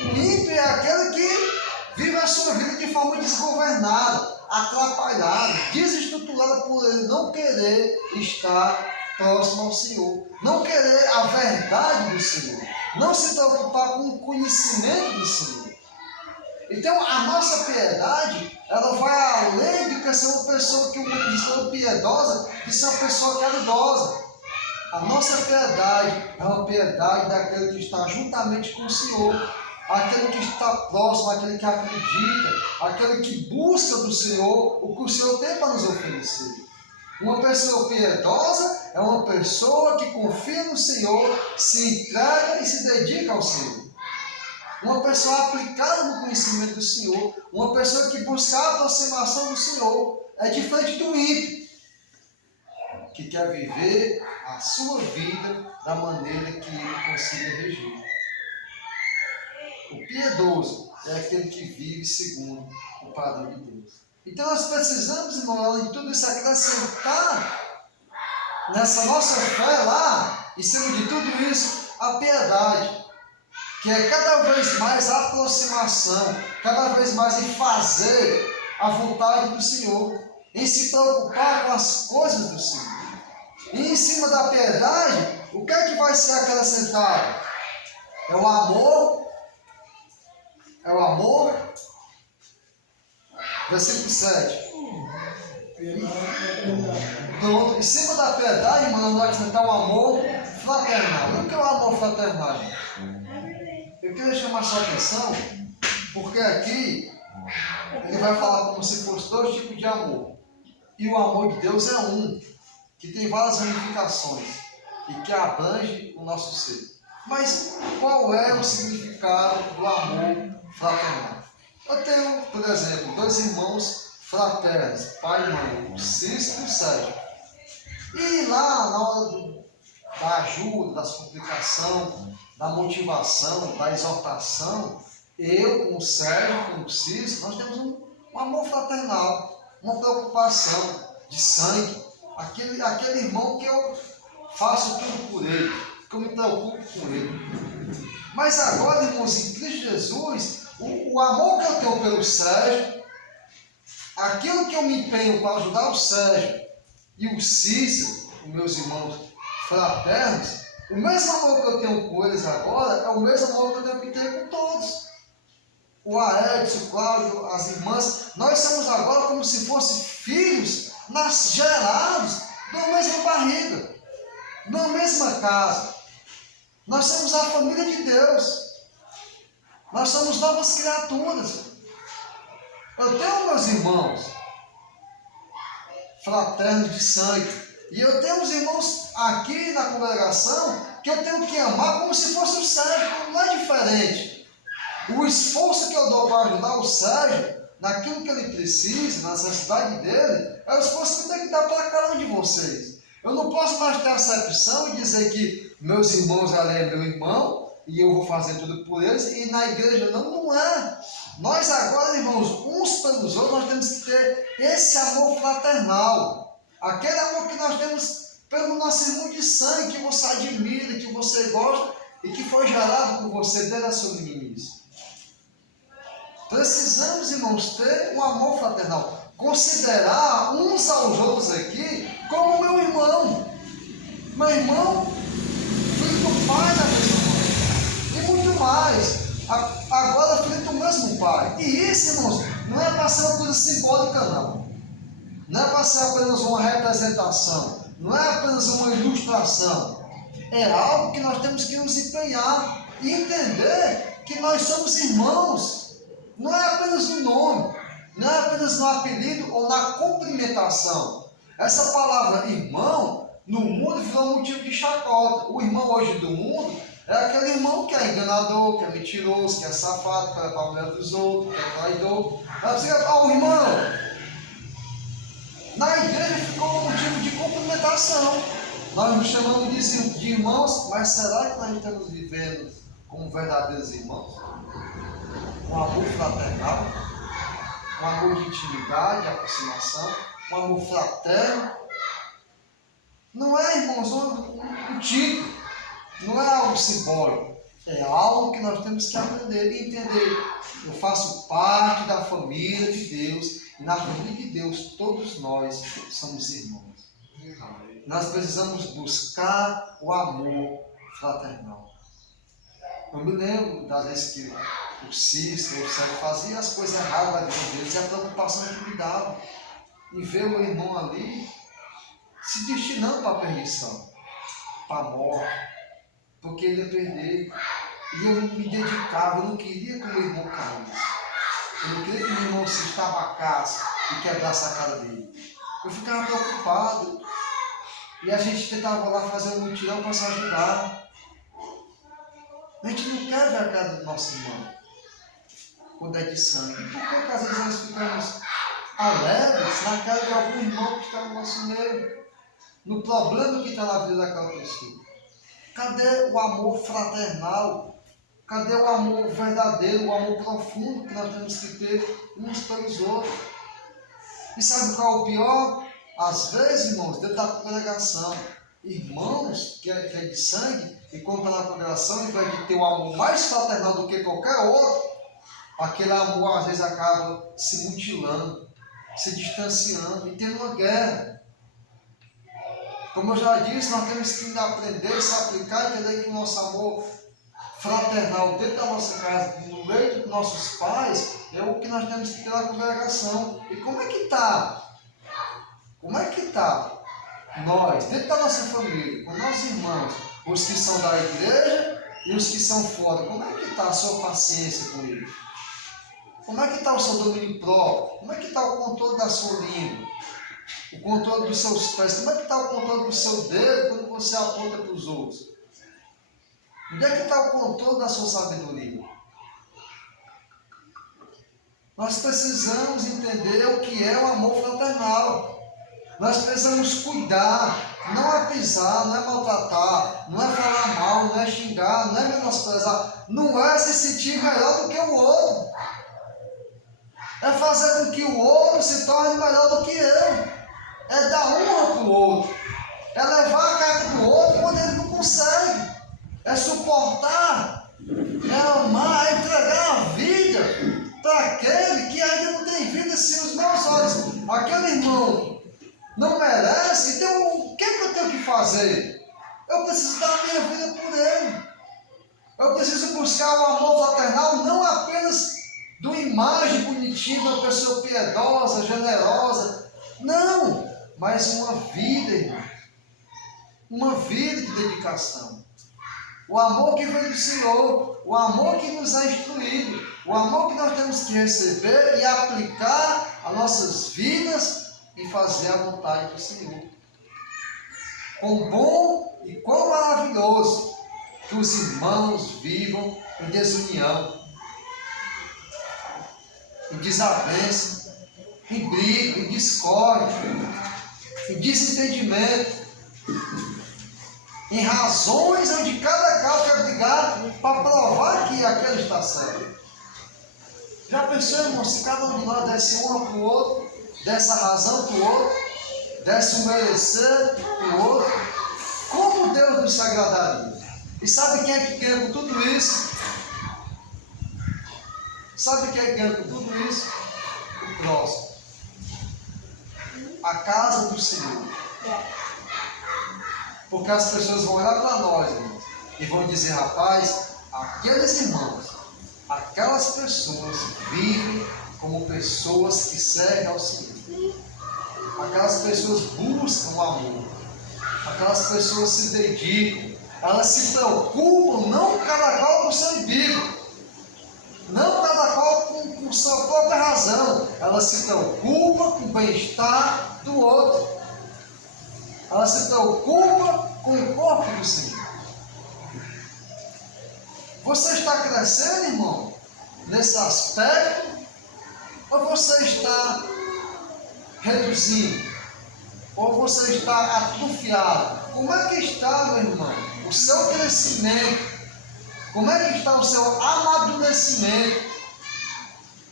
O ímpio é aquele que vive a sua vida de forma desgovernada, atrapalhada, desestruturada por ele não querer estar próximo ao Senhor, não querer a verdade do Senhor, não se preocupar com o conhecimento do Senhor. Então a nossa piedade, ela vai além de ser uma pessoa que o mundo diz que é piedosa, de ser uma pessoa caridosa. A nossa piedade é uma piedade daquele que está juntamente com o Senhor, aquele que está próximo, aquele que acredita, aquele que busca do Senhor o que o Senhor tem para nos oferecer. Uma pessoa piedosa é uma pessoa que confia no Senhor, se entrega e se dedica ao Senhor. Uma pessoa aplicada no conhecimento do Senhor, uma pessoa que busca a aproximação do Senhor, é diferente do ímpio, que quer viver a sua vida da maneira que ele consiga reger. O piedoso é aquele que vive segundo o padrão de Deus. Então nós precisamos, irmão, além de tudo isso, acrescentar nessa nossa fé lá, em cima de tudo isso, a piedade, que é cada vez mais a aproximação, cada vez mais em fazer a vontade do Senhor, em se preocupar com as coisas do Senhor. E em cima da piedade, o que é que vai ser acrescentado? É o amor. É o amor. Versículo 7. Então, em cima da piedade, irmão, nós acrescentar o amor fraternal. E o que é o amor fraternal? Eu queria chamar a sua atenção, porque aqui ele vai falar como se fosse dois tipos de amor. E o amor de Deus é um, que tem várias ramificações e que abrange o nosso ser. Mas qual é o significado do amor fraternal? Eu tenho, por exemplo, dois irmãos fraternos, pai e mãe, o Cícero e o Sérgio. E lá, na hora da ajuda, da suplicação, da motivação, da exortação, eu com o Sérgio, com o Cícero, nós temos um amor fraternal, uma preocupação de sangue. Aquele irmão que eu faço tudo por ele, que eu me preocupo com ele. Mas agora, irmãos, em Cristo Jesus, o amor que eu tenho pelo Sérgio, aquilo que eu me empenho para ajudar o Sérgio e o Cícero, os meus irmãos fraternos, o mesmo amor que eu tenho com eles agora é o mesmo amor que eu tenho que ter com todos. O Aécio, o Cláudio, as irmãs, nós somos agora como se fossem filhos gerados da mesma barriga, na mesma casa. Nós somos a família de Deus. Nós somos novas criaturas. Eu tenho meus irmãos fraternos de sangue. E eu tenho os irmãos aqui na congregação que eu tenho que amar como se fosse o Sérgio. Não é diferente. O esforço que eu dou para ajudar o Sérgio naquilo que ele precisa, na necessidade dele, é o esforço que eu tenho que dar para cada um de vocês. Eu não posso mais ter acepção e dizer que meus irmãos ali é meu irmão e eu vou fazer tudo por eles, e na igreja não é. Nós agora, irmãos, uns pelos outros, nós temos que ter esse amor fraternal. Aquele amor que nós temos pelo nosso irmão de sangue, que você admira, que você gosta, e que foi gerado por você desde a sua meninice. Precisamos, irmãos, ter um amor fraternal. Considerar uns aos outros aqui como meu irmão. Meu irmão, filho do pai da mesma mãe. E muito mais. Agora, filho do mesmo pai. E isso, irmãos, não é para ser uma coisa simbólica, não. Não é para ser apenas uma representação. Não é apenas uma ilustração. É algo que nós temos que nos empenhar e entender que nós somos irmãos. Não é apenas no nome, não é apenas no apelido ou na cumprimentação. Essa palavra irmão, no mundo, virou motivo de chacota. O irmão hoje do mundo é aquele irmão que é enganador, que é mentiroso, que é safado, que é para a mulher dos outros, que é traidor. O irmão. Na igreja ficou um motivo de cumprimentação. Nós nos chamamos de irmãos, mas será que nós estamos vivendo como verdadeiros irmãos? Um amor fraternal, um amor de intimidade, de aproximação, um amor fraterno. Não é, irmãos, um título, não é algo simbólico, é algo que nós temos que aprender e entender. Eu faço parte da família de Deus, e na família de Deus todos nós somos irmãos. Nós precisamos buscar o amor fraternal. Eu me lembro das vezes que o Cícero, o Sérgio fazia as coisas erradas da vida deles e a preocupação que me dava em ver o meu irmão ali se destinando para a perdição, para a morte, porque ele ia perder. E eu me dedicava, eu não queria que o meu irmão caísse. Eu não queria que o meu irmão se estabacasse e quebrasse a cara dele. Eu ficava preocupado. E a gente tentava lá fazer um mutirão para se ajudar. A gente não quer ver a cara do nosso irmão quando é de sangue. Por que às vezes nós ficamos alegres na cara de algum irmão que está no nosso meio? No problema que está na vida daquela pessoa. Cadê o amor fraternal? Cadê o amor verdadeiro, o amor profundo que nós temos que ter uns pelos outros? E sabe qual é o pior? Às vezes, irmãos, dentro da congregação, irmãos que é de sangue, e quando está na congregação, ao invés de ter o amor mais fraternal do que qualquer outro, aquele amor às vezes acaba se mutilando, se distanciando e tendo uma guerra. Como eu já disse, nós temos que aprender, se aplicar e entender que o nosso amor fraternal dentro da nossa casa, no leito dos nossos pais, é o que nós temos que ter na congregação. E como é que está? Como é que está nós, dentro da nossa família, com nossos irmãos, os que são da igreja e os que são fora? Como é que está a sua paciência com eles? Como é que está o seu domínio próprio? Como é que está o controle da sua língua? O controle dos seus pés? Como é que está o controle do seu dedo quando você aponta para os outros? Onde é que está o controle da sua sabedoria? Nós precisamos entender o que é o amor fraternal. Nós precisamos cuidar, não é pisar, não é maltratar, não é falar mal, não é xingar, não é menosprezar, não é se sentir melhor do que o outro. É fazer com que o outro se torne melhor do que eu. É dar honra para o outro. É levar a carga do outro quando ele não consegue. É suportar, é amar, é entregar a vida para aquele que ainda não tem vida. Se os meus olhos, aquele irmão não merece, então o que eu tenho que fazer? Eu preciso dar a minha vida por ele. Eu preciso buscar o amor fraternal, não apenas de uma imagem bonitinha, de uma pessoa piedosa, generosa. Não, mas uma vida, irmão. Uma vida de dedicação. O amor que vem do Senhor, o amor que nos é instruído, o amor que nós temos que receber e aplicar às nossas vidas e fazer a vontade do Senhor. Quão bom e quão maravilhoso que os irmãos vivam em desunião, em desavença, em briga, em discórdia, em desentendimento, em razões onde cada caso quer brigar para provar que aquele está certo. Já pensou, irmão, se cada um de nós desse uma para o outro, desse a razão para o outro, desse um merecer para o outro, como Deus nos agradaria? E sabe quem é que ganha com tudo isso? Sabe quem é que ganha com tudo isso? O próximo. A casa do Senhor. Porque as pessoas vão olhar para nós, irmãos, e vão dizer, rapaz, aqueles irmãos, aquelas pessoas vivem como pessoas que servem ao Senhor. Aquelas pessoas buscam o amor. Aquelas pessoas se dedicam. Elas se preocupam, não cada qual com o seu umbigo, não cada qual com sua própria razão. Elas se preocupam com o bem-estar do outro. Elas se preocupam com o corpo do Senhor. Você está crescendo, irmão, nesse aspecto? Ou você está reduzindo? Ou você está atrofiado? Como é que está, meu irmão, o seu crescimento? Como é que está o seu amadurecimento?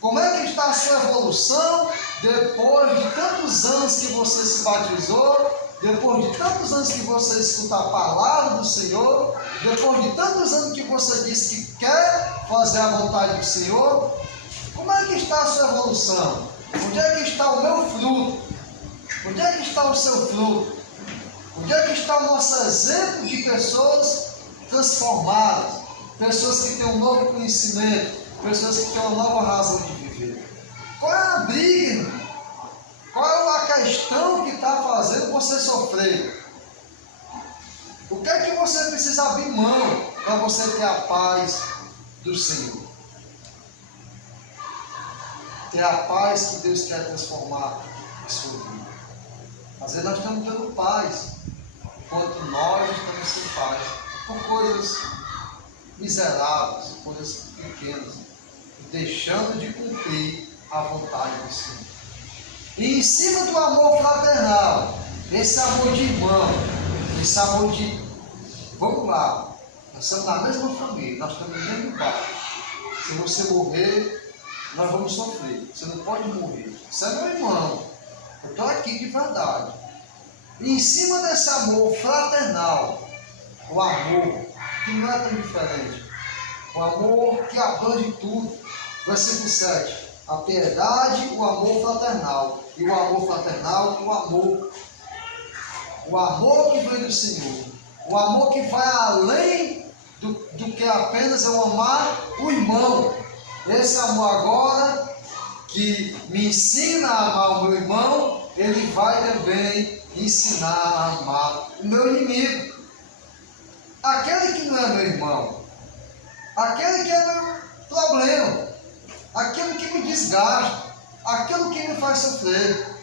Como é que está a sua evolução depois de tantos anos que você se batizou? Depois de tantos anos que você escuta a palavra do Senhor? Depois de tantos anos que você diz que quer fazer a vontade do Senhor? Como é que está a sua evolução? Onde é que está o meu fruto? Onde é que está o seu fruto? Onde é que está o nosso exemplo de pessoas transformadas? Pessoas que têm um novo conhecimento, pessoas que têm uma nova razão de viver. Qual é a briga, irmão? Qual é a questão que está fazendo você sofrer? O que é que você precisa abrir mão para você ter a paz do Senhor? Ter a paz que Deus quer transformar na sua vida. Às vezes nós estamos tendo paz, enquanto nós estamos sem paz, por coisas miseráveis, coisas pequenas, deixando de cumprir a vontade do Senhor. E em cima do amor fraternal, esse amor de irmão, esse amor de... Vamos lá, nós estamos na mesma família, nós estamos no mesmo bairro. Se você morrer, nós vamos sofrer. Você não pode morrer. Você é meu irmão. Eu estou aqui de verdade. E em cima desse amor fraternal, o amor que não é tão diferente, o amor que abrange tudo. Versículo 7. A piedade, o amor fraternal. E o amor fraternal, o amor. O amor que vem do Senhor. O amor que vai além do que apenas eu amar o irmão. Esse amor agora, que me ensina a amar o meu irmão, ele vai também ensinar a amar o meu inimigo. Aquele que não é meu irmão. Aquele que é meu problema. Aquilo que me desgasta, aquilo que me faz sofrer,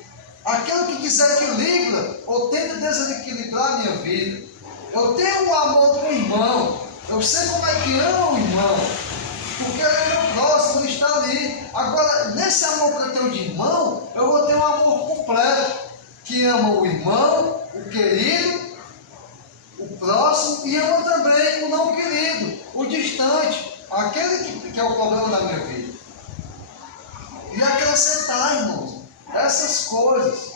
aquilo que desequilibra ou tenta desequilibrar a minha vida. Eu tenho o amor do irmão, eu sei como é que amo o irmão, porque ele é meu próximo, ele está ali. Agora, nesse amor que eu tenho de irmão, eu vou ter um amor completo, que ama o irmão, o querido, o próximo, e ama também o não querido, o distante, aquele que é o problema da minha vida. E acrescentar, irmãos, essas coisas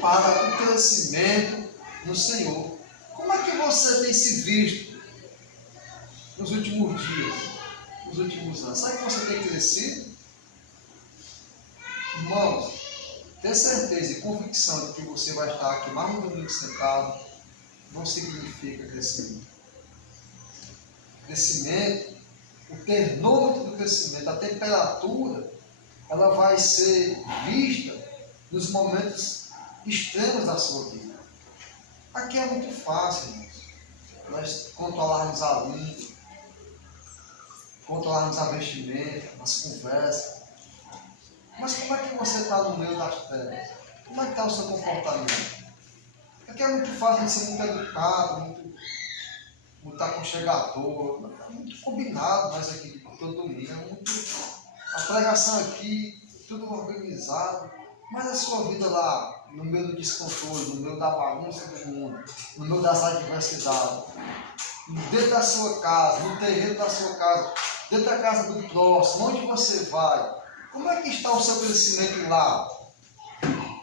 para o crescimento no Senhor. Como é que você tem se visto nos últimos dias, nos últimos anos? Sabe que você tem crescido? Irmãos, ter certeza e convicção de que você vai estar aqui mais um domingo sentado não significa crescimento. Crescimento, o termômetro do crescimento, a temperatura, ela vai ser vista nos momentos extremos da sua vida. Aqui é muito fácil, irmãos, nós controlarmos a língua, controlarmos a vestimenta, as conversas. Mas como é que você está no meio das trevas? Como é que está o seu comportamento? Aqui é muito fácil de ser muito educado, muito aconchegador, muito combinado, mas aqui todo domingo é muito... A pregação aqui, tudo organizado, mas a sua vida lá, no meio do descontrole, no meio da bagunça do mundo, no meio das adversidades, dentro da sua casa, no terreno da sua casa, dentro da casa do próximo, onde você vai, como é que está o seu crescimento lá?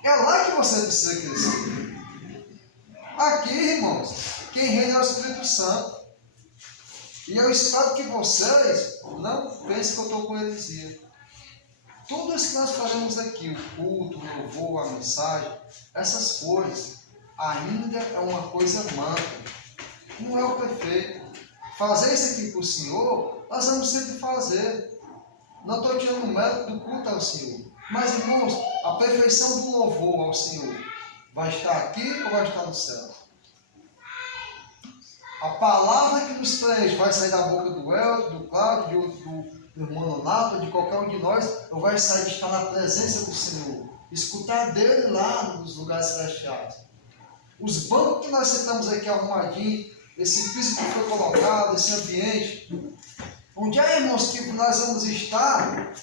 É lá que você precisa crescer. Aqui, irmãos, quem reina é o Espírito Santo. E eu espero que vocês não pensem que eu estou com heresia. Tudo isso que nós fazemos aqui, o culto, o louvor, a mensagem, essas coisas, ainda é uma coisa manca. Não é o perfeito. Fazer isso aqui para o Senhor, nós vamos sempre fazer. Não estou tirando o mérito do culto ao Senhor. Mas, irmãos, a perfeição do louvor ao Senhor vai estar aqui ou vai estar no céu? A palavra que nos preenche vai sair da boca do Elton, do Cláudio, do irmão Nonato, de qualquer um de nós, ou vai sair de estar na presença do Senhor, escutar dele lá nos lugares celestiais. Os bancos que nós sentamos aqui arrumadinhos, esse piso que foi colocado, esse ambiente, onde é, irmãos, que nós vamos estar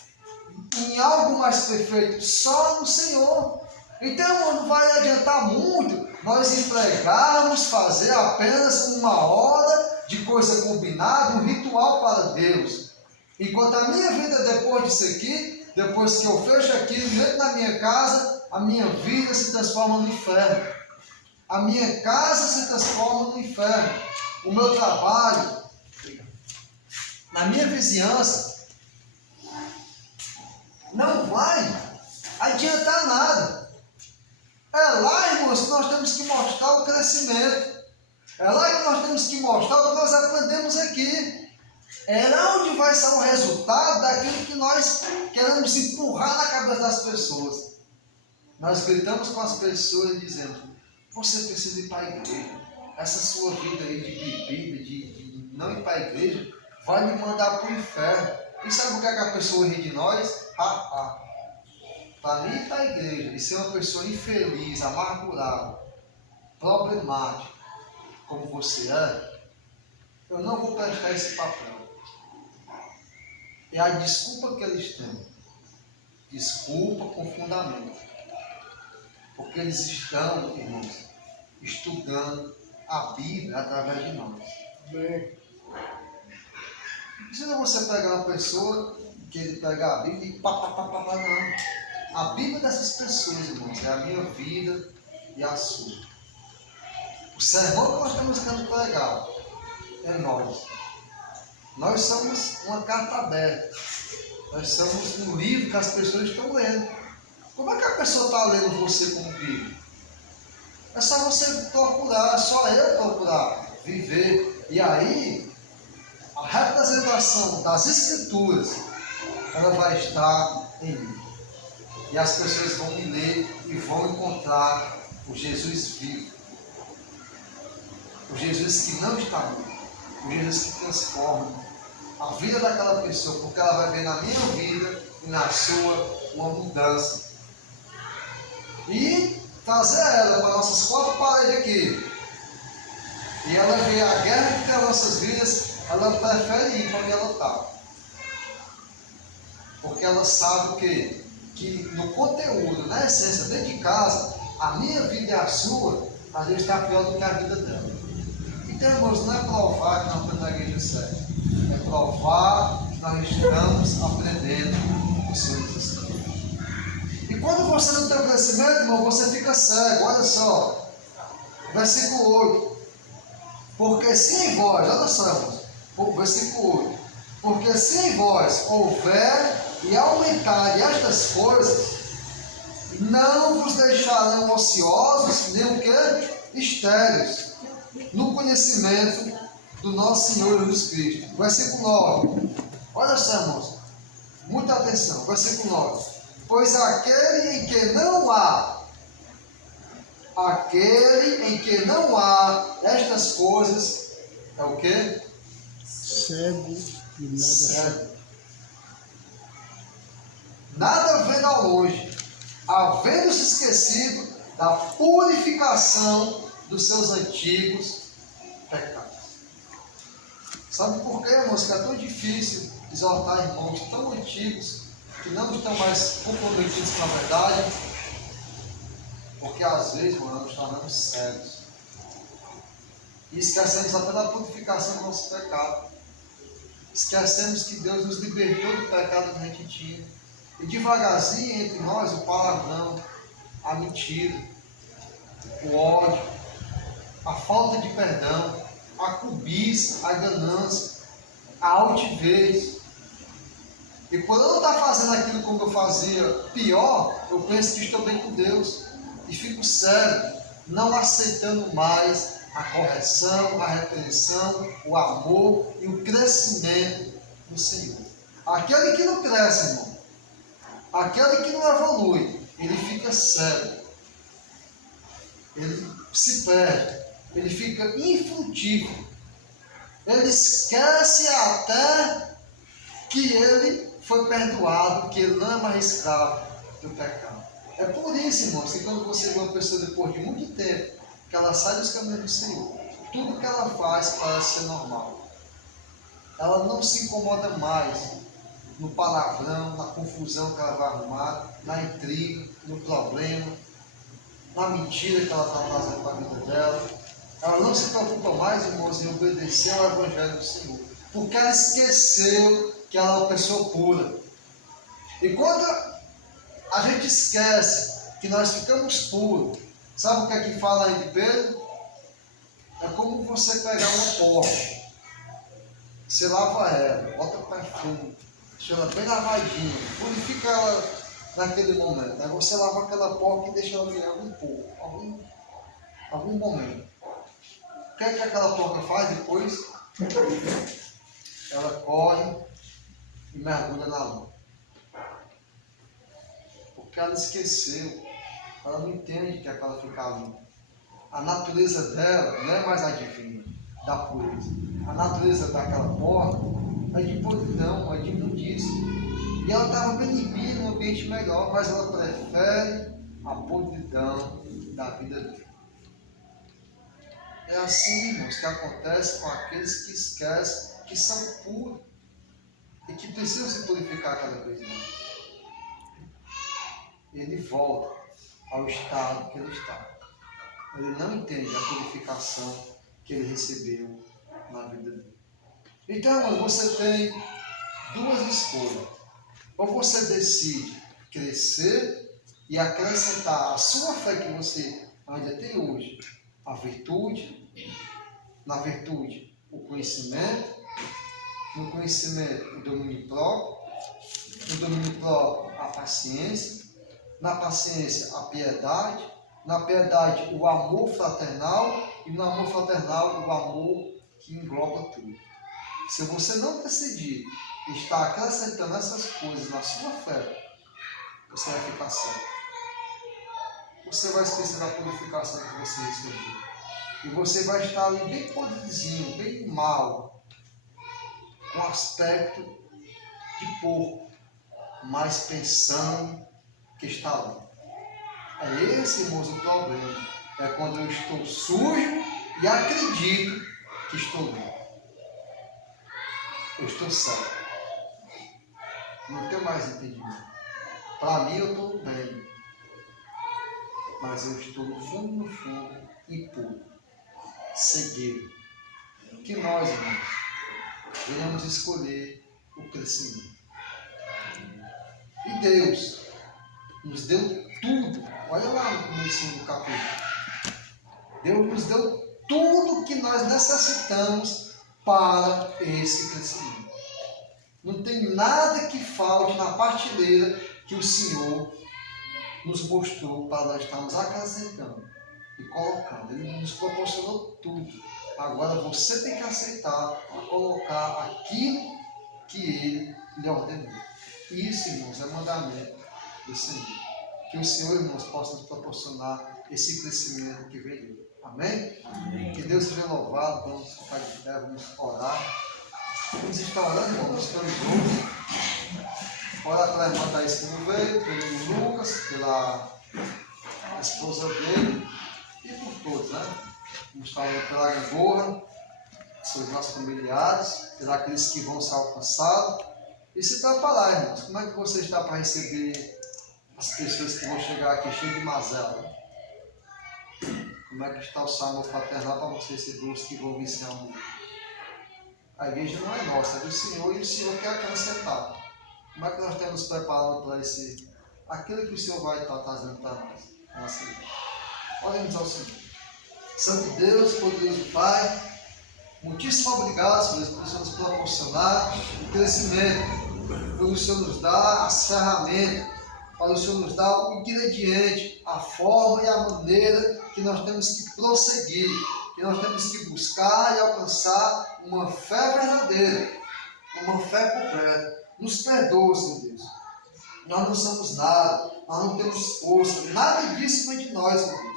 em algo mais perfeito? Só no Senhor. Então não vai adiantar muito nós empregarmos, fazer apenas uma hora de coisa combinada, um ritual para Deus. Enquanto a minha vida depois disso aqui, depois que eu fecho aquilo dentro da minha casa, a minha vida se transforma no inferno. A minha casa se transforma no inferno. O meu trabalho, na minha vizinhança, não vai adiantar nada. É lá, irmãos, que nós temos que mostrar o crescimento. É lá que nós temos que mostrar o que nós aprendemos aqui. É lá onde vai ser o resultado daquilo que nós queremos empurrar na cabeça das pessoas. Nós gritamos com as pessoas dizendo: você precisa ir para a igreja. Essa sua vida aí de bebida, de não ir para a igreja, vai me mandar para o inferno. E sabe o que, é que a pessoa ri de nós? Para mim ir para a igreja e ser uma pessoa infeliz, amargurada, problemática, como você é, eu não vou prestar esse papel. É a desculpa que eles têm. Desculpa com fundamento. Porque eles estão, irmãos, estudando a Bíblia através de nós. Bem, não precisa você pegar uma pessoa que ele pegar a Bíblia e não. A Bíblia dessas pessoas, irmãos, é a minha vida e a sua. O sermão que nós estamos querendo pregar é nós. Nós somos uma carta aberta. Nós somos um livro que as pessoas estão lendo. Como é que a pessoa está lendo você como Bíblia? É só você procurar, é só eu procurar, viver. E aí, a representação das Escrituras, ela vai estar em mim. E as pessoas vão me ler e vão encontrar o Jesus vivo. O Jesus que não está morto. O Jesus que transforma a vida daquela pessoa, porque ela vai ver na minha vida e na sua uma mudança. E trazer ela para nossas quatro paredes aqui. E ela vê a guerra que tem nas nossas vidas, ela prefere ir para onde ela está. Porque ela sabe o quê? Que no conteúdo, na essência, dentro de casa, a minha vida e a sua, às vezes está pior do que a vida dela. Então, irmãos, não é provar que nós estamos na igreja certa. É provar que nós estamos aprendendo o Senhor Jesus Cristo. E quando você não tem o crescimento, irmão, você fica cego. Olha só. Versículo 8. Porque se em vós, olha só, irmãos, versículo 8. Porque se em vós houver e aumentarem estas coisas, não vos deixarão ociosos, nem o que? Estéreis, no conhecimento do nosso Senhor Jesus Cristo. Versículo 9. Olha só, irmãos, muita atenção. Versículo 9. Pois aquele em que não há estas coisas, é o que? Cego e nada Cego. Nada vendo ao longe, havendo-se esquecido da purificação dos seus antigos pecados. Sabe por quê, irmãos, que é tão difícil exortar irmãos tão antigos que não estão mais comprometidos com a verdade? Porque às vezes, irmãos, nós nos tornamos cegos e esquecemos até da purificação do nosso pecado. Esquecemos que Deus nos libertou do pecado que a gente tinha. E devagarzinho entre nós o palavrão, a mentira, o ódio, a falta de perdão, a cobiça, a ganância, a altivez. E quando eu não estou fazendo aquilo como eu fazia pior, eu penso que estou bem com Deus. E fico sério, não aceitando mais a correção, a repreensão, o amor e o crescimento do Senhor. Aquele que não cresce, irmão, aquele que não evolui, ele fica cego. Ele se perde, ele fica infrutífero. Ele esquece até que ele foi perdoado, que ele não é mais escravo do pecado. É por isso, irmãos, que quando você vê uma pessoa depois de muito tempo, que ela sai dos caminhos do Senhor, tudo que ela faz parece ser normal. Ela não se incomoda mais no palavrão, na confusão que ela vai arrumar, na intriga, no problema, na mentira que ela está fazendo para a vida dela. Ela não se preocupa mais, irmãos, em obedecer ao Evangelho do Senhor, porque ela esqueceu que ela é uma pessoa pura. E quando a gente esquece que nós ficamos puros, sabe o que é que fala aí de Pedro? É como você pegar uma Porsche, você lava ela, bota perfume, deixa ela bem lavadinha, purifica ela naquele momento. Aí você lava aquela Porsche e deixa ela virar um pouco, algum momento. O que é que aquela porca faz depois? Ela corre e mergulha na lama. Porque ela esqueceu, ela não entende que é para ela ficar limpa. A natureza dela não é mais a divina, da pureza. A natureza daquela porca é de podridão, é de imundícia. E ela estava bem limpinha, num ambiente melhor, mas ela prefere a podridão da vida dela. É assim, irmãos, que acontece com aqueles que esquecem que são puros e que precisam se purificar cada vez mais. Ele volta ao estado que ele está. Ele não entende a purificação que ele recebeu na vida dele. Então, irmãos, você tem duas escolhas. Ou você decide crescer e acrescentar a sua fé que você ainda tem hoje, a virtude, na virtude o conhecimento, no conhecimento o domínio próprio, no domínio próprio a paciência, na paciência a piedade, na piedade o amor fraternal e no amor fraternal o amor que engloba tudo. Se você não decidir estar acrescentando essas coisas na sua fé, você vai ficar cego. Você vai esquecer da purificação que você recebeu. E você vai estar ali bem podrezinho, bem mal, com aspecto de porco, mas pensando que está limpo. É esse, irmãos, o problema. É quando eu estou sujo e acredito que estou limpo. Eu estou cego. Não tenho mais entendimento. Para mim eu estou bem. Mas eu estou no fundo, impuro. Cegueiro. Que nós, irmãos, venhamos escolher o crescimento. E Deus nos deu tudo. Olha lá no começo do capítulo. Deus nos deu tudo que nós necessitamos para esse crescimento. Não tem nada que falte na partilheira que o Senhor nos mostrou para nós estarmos acrescentando e colocando. Ele nos proporcionou tudo. Agora você tem que aceitar a colocar aquilo que Ele lhe ordenou. Isso, irmãos, é mandamento do Senhor. Que o Senhor, irmãos, possa nos proporcionar esse crescimento que vem dele. Amém? Amém? Que Deus seja louvado. Vamos ficar de pé, vamos orar. Vamos estar orando, irmãos, pelos outros. Orar pela irmã Thaís que não veio, pelo Lucas, pela esposa dele e por todos, né? Vamos estar orando pela Gangorra, pelos nossos familiares, pelos aqueles que vão ser alcançados. E se preparar, irmãos. Como é que você está para receber as pessoas que vão chegar aqui cheias de mazela? Como é que está o salmo fraternal para você receber os que vão vir se amor? A igreja não é nossa, é do Senhor e o Senhor quer acrescentar. Como é que nós estamos preparando para aquilo que o Senhor vai estar trazendo para nós? Nossa igreja. Oremos ao Senhor. Santo Deus, poderoso Pai, Muitíssimo obrigado, Senhor, por nos proporcionar o crescimento, pelo Senhor nos dar as ferramentas, para o Senhor nos dar o ingrediente, a forma e a maneira que nós temos que prosseguir, que nós temos que buscar e alcançar uma fé verdadeira, uma fé completa. Nos perdoa, Senhor Deus. Nós não somos nada, nós não temos força, nada disso vem de nós, Senhor Deus.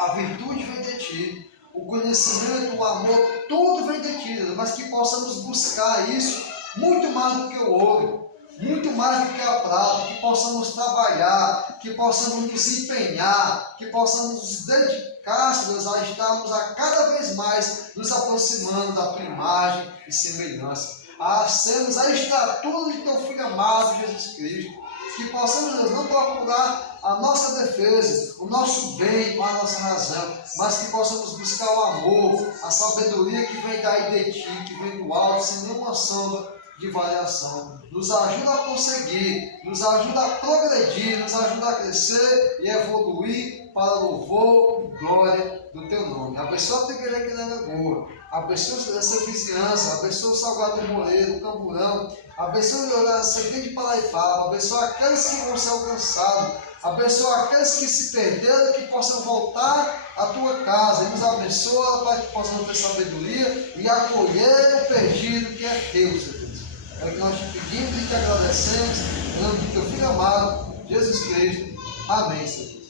A virtude vem de Ti, o conhecimento, o amor, tudo vem de Ti, mas que possamos buscar isso muito mais do que o ouro, muito mais do que a prata, que possamos trabalhar, que possamos nos empenhar, que possamos nos dedicar, Senhor, a estarmos a cada vez mais nos aproximando da tua imagem e semelhança, a sermos a estatura de teu Filho amado, Jesus Cristo. Que possamos, Deus, não procurar a nossa defesa, o nosso bem, a nossa razão, mas que possamos buscar o amor, a sabedoria que vem daí de Ti, que vem do alto, sem nenhuma sombra de variação. Nos ajuda a conseguir, nos ajuda a progredir, nos ajuda a crescer e evoluir para louvor e glória do Teu nome. Abençoa a Tua igreja aqui na Lagoa, abençoa essa vizinhança, abençoa o Salgado Moreira, o Camburão, abençoa a seguinte Paraipaba, abençoa aqueles que vão ser alcançados, abençoa aqueles que se perderam, que possam voltar à Tua casa, e nos abençoa para que possamos ter sabedoria e acolher o perdido que é Teu, Senhor Deus. É o que nós te pedimos e te agradecemos, em nome de Teu Filho amado, Jesus Cristo. Amém, Senhor Deus.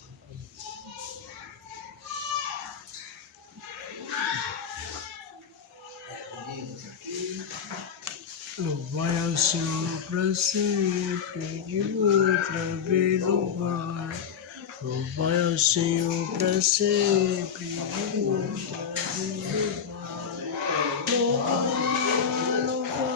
Louvai ao Senhor para sempre, digo outra vez louvar. Louvai ao Senhor para sempre, digo outra vez louvar. Louvar, louvar, louvar.